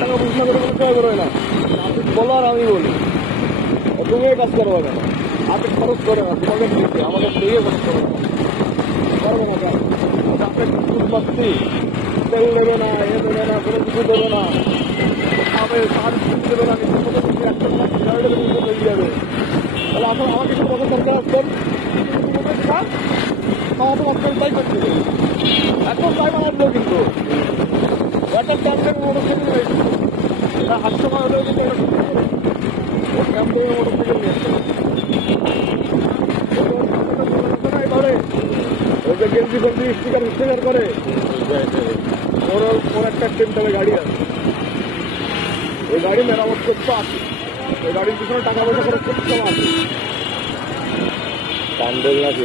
টাকা পয়সা করে কোনো সময় বেরোয় না। আপনি বলো আর আমি বলি। তুমি কাজ করবে কেন? আপনি খরচ করে না তোমাকে দিচ্ছি আমাকে দিয়ে খরচ করবে না পারব না স্যার আপনি পাচ্ছি, তেল দেবে না, এ দেবে না, কোনো কিছু দেবে না। খাবে সার না বেরিয়ে যাবে তাহলে আপনার আমার কিছু টাকা দরকার আসবেন খাওয়া তো আপনার তাই করতে হবে এখন টাইম আমার কিন্তু। ওই যে গেঞ্জি গেঞ্জি স্টিকার স্টিকার করে ওর ওর একটা গাড়ি আছে ওই গাড়ি মেরামত করতে আছে ওই গাড়ির পিছনে টাকা পয়সা খরচ করতে আছে প্যান্ডেল না কি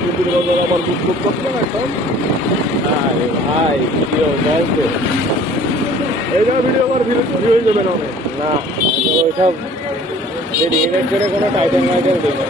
আমার বুক বুক করছে না এখন আরে ভাই ভিডিও জায়গায় ভিডিও হয়ে যাবে না না ওইসব রেডিমেড করে কোনো টাইটেল মাইটেল দিই না